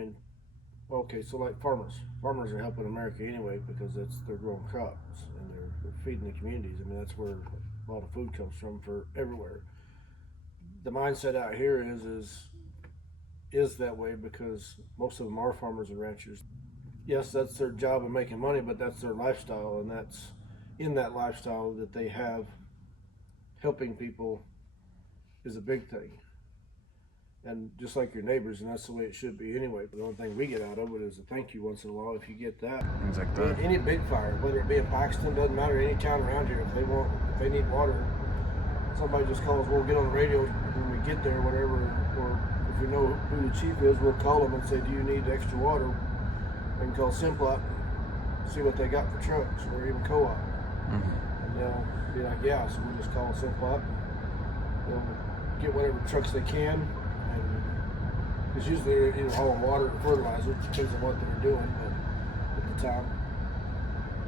mean, okay, so like farmers are helping America anyway because they're growing crops and they're feeding the communities. I mean, that's where a lot of food comes from for everywhere. The mindset out here is that way because most of them are farmers and ranchers. Yes, that's their job of making money, but that's their lifestyle, and that's in that lifestyle that they have helping people is a big thing. And just like your neighbors, and that's the way it should be anyway. But the only thing we get out of it is a thank you once in a while if you get that. Things like that. Any big fire, whether it be in Paxton, doesn't matter, any town around here, if they need water, somebody just calls, we'll get on the radio when we get there, whatever, or if we know who the chief is, we'll call them and say, do you need extra water? They can call Simplot, see what they got for trucks, or even co-op. And they'll be like, yeah, so we'll just call Simplot. They'll get whatever trucks they can, and because usually they're either hauling water or fertilizer, it depends on what they're doing but at the time.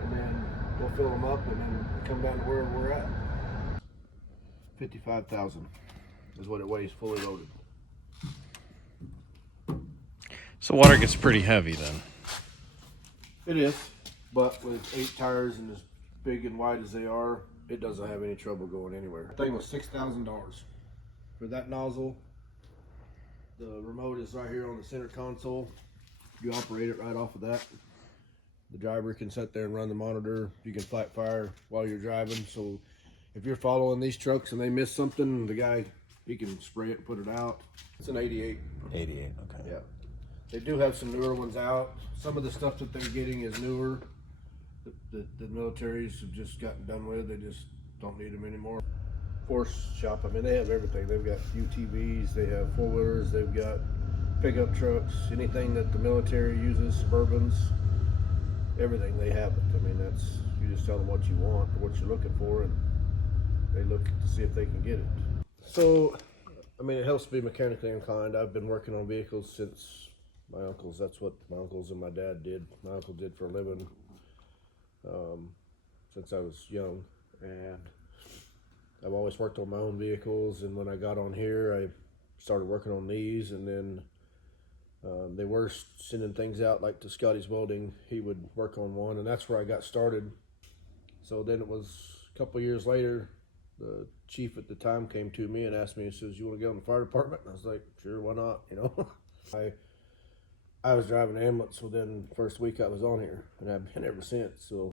And then they'll fill them up and then come down to where we're at. 55,000 is what it weighs fully loaded. So water gets pretty heavy then. It is, but with 8 tires and as big and wide as they are, it doesn't have any trouble going anywhere. The thing was $6,000 for that nozzle. The remote is right here on the center console. You operate it right off of that. The driver can sit there and run the monitor. You can fight fire while you're driving. So if you're following these trucks and they miss something, the guy, he can spray it and put it out. It's an 88. 88, okay. Yeah. They do have some newer ones out. Some of the stuff that they're getting is newer. The militaries have just gotten done with. They just don't need them anymore. Force shop, I mean, they have everything. They've got UTVs, they have four-wheelers, they've got pickup trucks, anything that the military uses, Suburbans, everything, they have it. I mean, you just tell them what you want or what you're looking for, and they look to see if they can get it. So, I mean, it helps to be mechanically inclined. I've been working on vehicles since my uncles. That's what my uncles and my dad did. My uncle did for a living since I was young, and I've always worked on my own vehicles. And when I got on here, I started working on these, and then they were sending things out like to Scotty's Welding. He would work on one, and that's where I got started. So then it was a couple of years later, the chief at the time came to me and asked me, he says, you want to get on the fire department? And I was like, sure, why not, you know? I was driving an ambulance within the first week I was on here, and I've been ever since. So